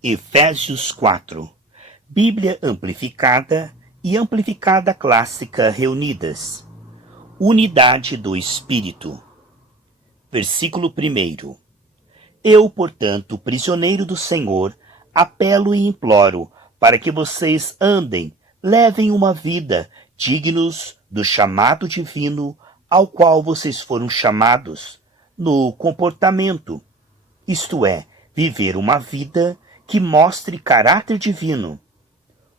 Efésios 4. Bíblia Amplificada e Amplificada Clássica reunidas. Unidade do Espírito. Versículo 1. Eu, portanto, prisioneiro do Senhor, apelo e imploro para que vocês andem, levem uma vida dignos do chamado divino ao qual vocês foram chamados, no comportamento, isto é, viver uma vida que mostre caráter divino,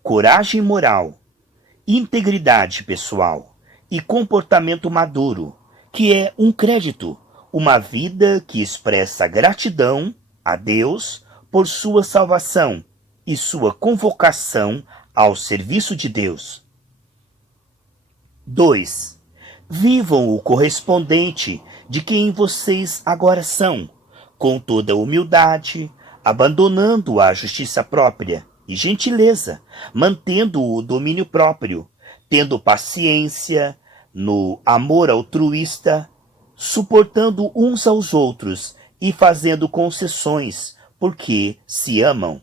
coragem moral, integridade pessoal e comportamento maduro, que é um crédito, uma vida que expressa gratidão a Deus por sua salvação e sua convocação ao serviço de Deus. 2. Vivam o correspondente de quem vocês agora são, com toda humildade, abandonando a justiça própria e gentileza, mantendo o domínio próprio, tendo paciência no amor altruísta, suportando uns aos outros e fazendo concessões, porque se amam.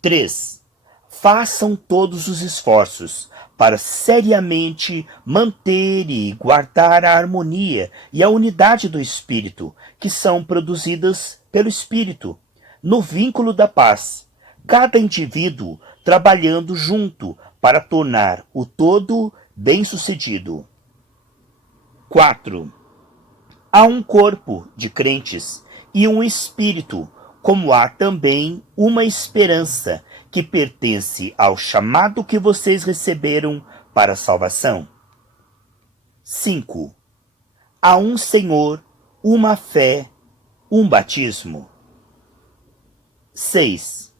3. Façam todos os esforços para seriamente manter e guardar a harmonia e a unidade do Espírito, que são produzidas pelo Espírito, no vínculo da paz, cada indivíduo trabalhando junto para tornar o todo bem-sucedido. 4. Há um corpo de crentes e um Espírito, como há também uma esperança que pertence ao chamado que vocês receberam para a salvação. 5. Há um Senhor, uma fé, um batismo. 6.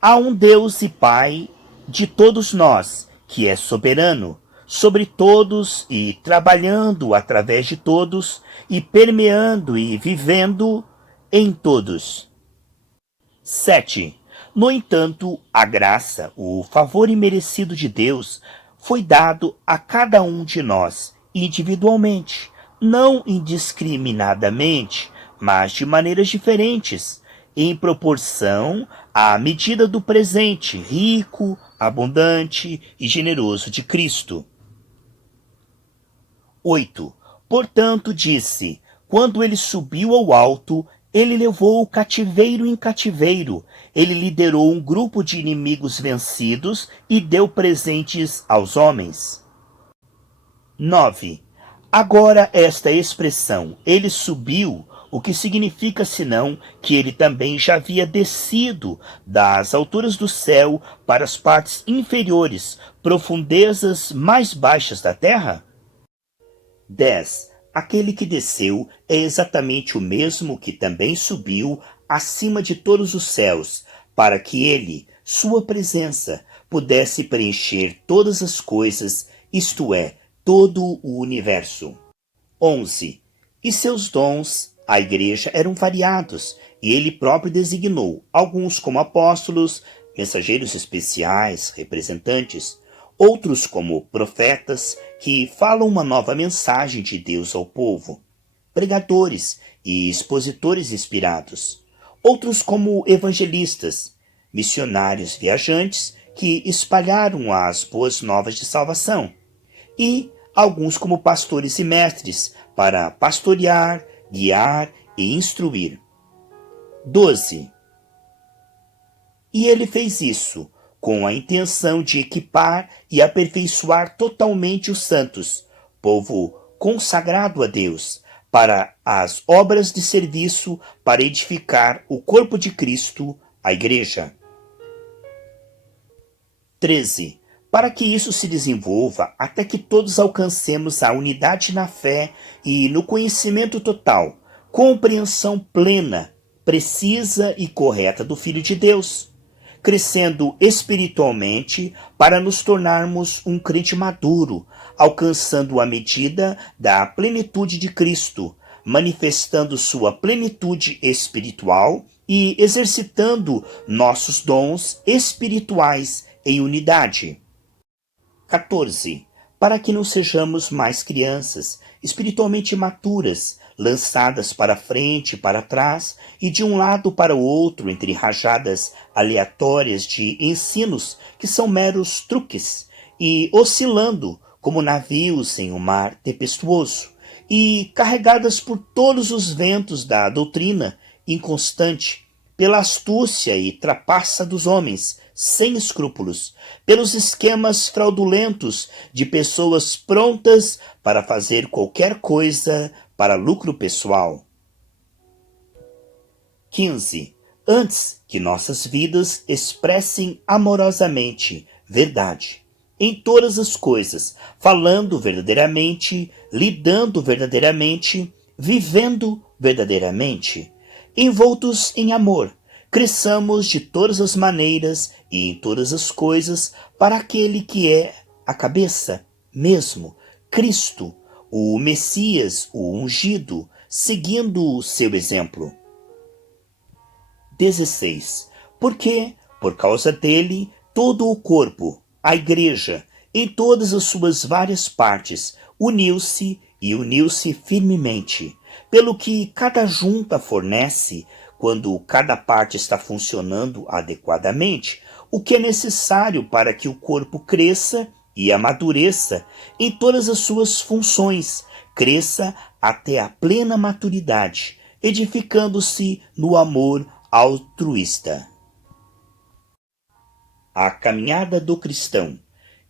Há um Deus e Pai de todos nós, que é soberano sobre todos e trabalhando através de todos e permeando e vivendo em todos. 7. No entanto, a graça, o favor imerecido de Deus, foi dado a cada um de nós, individualmente, não indiscriminadamente, mas de maneiras diferentes, em proporção à medida do presente rico, abundante e generoso de Cristo. 8. Portanto, disse, quando ele subiu ao alto, ele levou o cativeiro em cativeiro, ele liderou um grupo de inimigos vencidos e deu presentes aos homens. 9. Agora esta expressão, ele subiu, o que significa senão que ele também já havia descido das alturas do céu para as partes inferiores, profundezas mais baixas da terra? 10. Aquele que desceu é exatamente o mesmo que também subiu acima de todos os céus, para que ele, sua presença, pudesse preencher todas as coisas, isto é, todo o universo. 11. E seus dons à igreja eram variados, e ele próprio designou alguns como apóstolos, mensageiros especiais, representantes, outros como profetas, que falam uma nova mensagem de Deus ao povo, pregadores e expositores inspirados, outros como evangelistas, missionários viajantes que espalharam as boas novas de salvação, e alguns como pastores e mestres para pastorear, guiar e instruir. 12. E ele fez isso com a intenção de equipar e aperfeiçoar totalmente os santos, povo consagrado a Deus, para as obras de serviço para edificar o corpo de Cristo, a Igreja. 13. Para que isso se desenvolva até que todos alcancemos a unidade na fé e no conhecimento total, compreensão plena, precisa e correta do Filho de Deus, crescendo espiritualmente para nos tornarmos um crente maduro, alcançando a medida da plenitude de Cristo, manifestando sua plenitude espiritual e exercitando nossos dons espirituais em unidade. 14. Para que não sejamos mais crianças, espiritualmente maturas, lançadas para frente e para trás, e de um lado para o outro entre rajadas aleatórias de ensinos que são meros truques, e oscilando como navios em um mar tempestuoso, e carregadas por todos os ventos da doutrina inconstante, pela astúcia e trapaça dos homens, sem escrúpulos, pelos esquemas fraudulentos de pessoas prontas para fazer qualquer coisa para lucro pessoal. 15. Antes que nossas vidas expressem amorosamente verdade em todas as coisas, falando verdadeiramente, lidando verdadeiramente, vivendo verdadeiramente, envoltos em amor, cresçamos de todas as maneiras e em todas as coisas para aquele que é a cabeça, mesmo, Cristo, o Messias, o ungido, seguindo o seu exemplo. 16. Porque, por causa dele, todo o corpo, a igreja, em todas as suas várias partes, uniu-se firmemente, pelo que cada junta fornece, quando cada parte está funcionando adequadamente, o que é necessário para que o corpo cresça e amadureça em todas as suas funções, cresça até a plena maturidade, edificando-se no amor altruísta. A caminhada do cristão.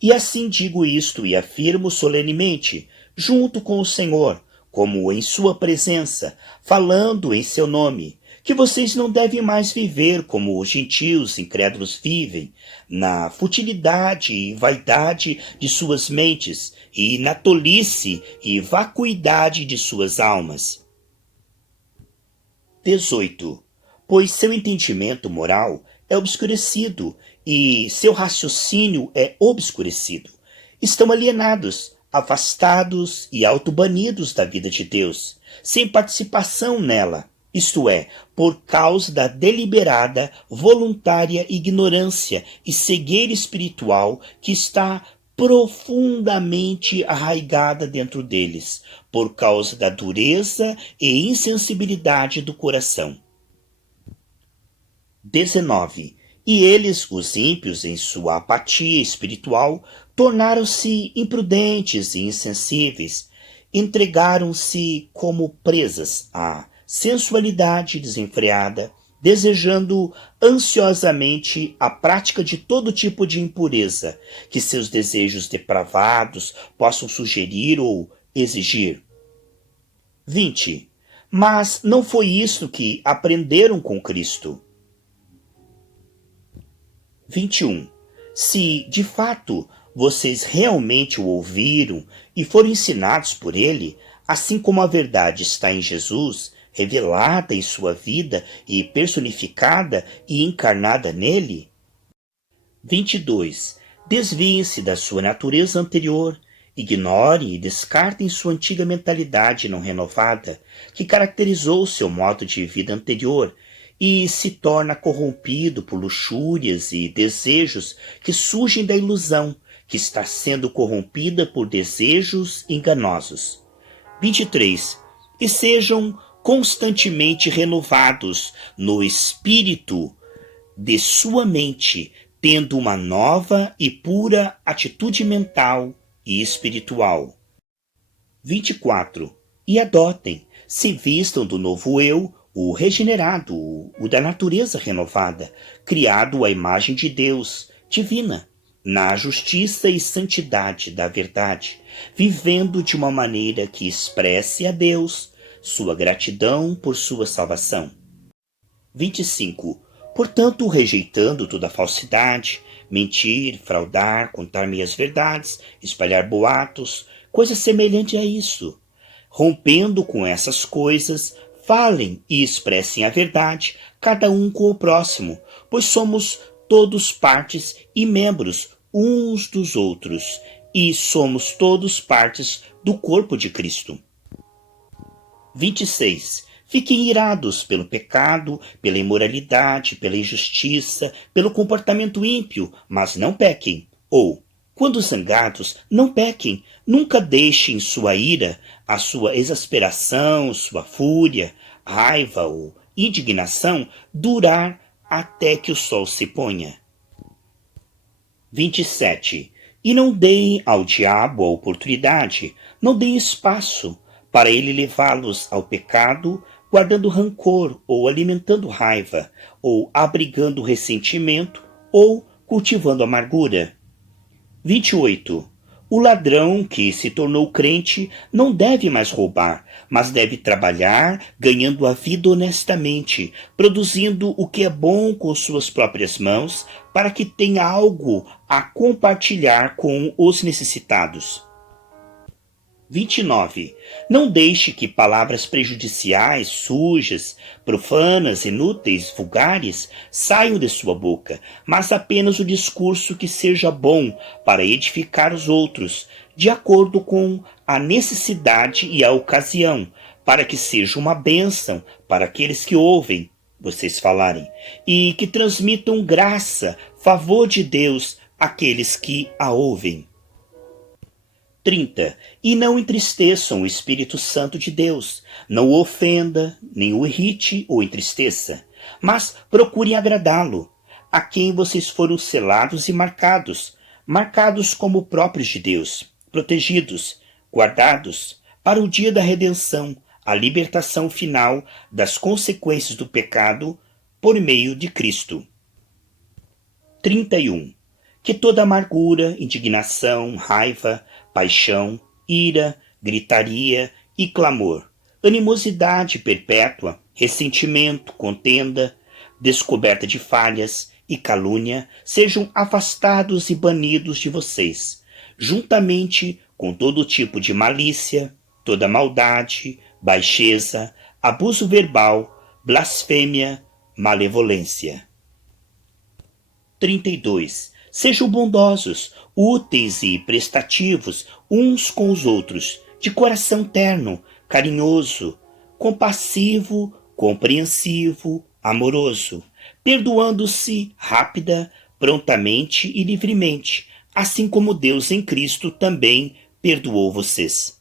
E assim digo isto e afirmo solenemente, junto com o Senhor, como em sua presença, falando em seu nome, que vocês não devem mais viver como os gentios incrédulos vivem, na futilidade e vaidade de suas mentes, e na tolice e vacuidade de suas almas. 18. Pois seu entendimento moral é obscurecido, e seu raciocínio é obscurecido. Estão alienados, afastados e autobanidos da vida de Deus, sem participação nela, isto é, por causa da deliberada, voluntária ignorância e cegueira espiritual que está profundamente arraigada dentro deles, por causa da dureza e insensibilidade do coração. 19. E eles, os ímpios, em sua apatia espiritual, tornaram-se imprudentes e insensíveis, entregaram-se como presas à sensualidade desenfreada, desejando ansiosamente a prática de todo tipo de impureza que seus desejos depravados possam sugerir ou exigir. 20. Mas não foi isso que aprenderam com Cristo. 21. Se, de fato, vocês realmente o ouviram e foram ensinados por ele, assim como a verdade está em Jesus, revelada em sua vida e personificada e encarnada nele. 22. Desviem-se da sua natureza anterior, ignorem e descartem sua antiga mentalidade não renovada, que caracterizou seu modo de vida anterior, e se torna corrompido por luxúrias e desejos que surgem da ilusão, que está sendo corrompida por desejos enganosos. 23. E sejam constantemente renovados no espírito de sua mente, tendo uma nova e pura atitude mental e espiritual. 24. E adotem, se vistam do novo eu, o regenerado, o da natureza renovada, criado à imagem de Deus, divina, na justiça e santidade da verdade, vivendo de uma maneira que expresse a Deus sua gratidão por sua salvação. 25. Portanto, rejeitando toda falsidade, mentir, fraudar, contar meias-verdades, espalhar boatos, coisa semelhante a isso, rompendo com essas coisas, falem e expressem a verdade, cada um com o próximo, pois somos todos partes e membros uns dos outros, e somos todos partes do corpo de Cristo. 26. Fiquem irados pelo pecado, pela imoralidade, pela injustiça, pelo comportamento ímpio, mas não pequem. Ou, Quando zangados, não pequem, nunca deixem sua ira, a sua exasperação, sua fúria, raiva ou indignação durar até que o sol se ponha. 27. E não deem ao diabo a oportunidade, não deem espaço para ele levá-los ao pecado, guardando rancor ou alimentando raiva, ou abrigando ressentimento ou cultivando amargura. 28. O ladrão que se tornou crente não deve mais roubar, mas deve trabalhar, ganhando a vida honestamente, produzindo o que é bom com suas próprias mãos, para que tenha algo a compartilhar com os necessitados. 29. Não deixe que palavras prejudiciais, sujas, profanas, inúteis, vulgares saiam de sua boca, mas apenas o discurso que seja bom para edificar os outros, de acordo com a necessidade e a ocasião, para que seja uma bênção para aqueles que ouvem vocês falarem, e que transmitam graça, favor de Deus àqueles que a ouvem. 30. E não entristeçam o Espírito Santo de Deus. Não o ofenda, nem o irrite ou entristeça, mas procurem agradá-lo, a quem vocês foram selados e marcados como próprios de Deus, protegidos, guardados, para o dia da redenção, a libertação final das consequências do pecado por meio de Cristo. 31. Que toda amargura, indignação, raiva, paixão, ira, gritaria e clamor, animosidade perpétua, ressentimento, contenda, descoberta de falhas e calúnia sejam afastados e banidos de vocês, juntamente com todo tipo de malícia, toda maldade, baixeza, abuso verbal, blasfêmia, malevolência. 32. Sejam bondosos, úteis e prestativos uns com os outros, de coração terno, carinhoso, compassivo, compreensivo, amoroso, perdoando-se rápida, prontamente e livremente, assim como Deus em Cristo também perdoou vocês.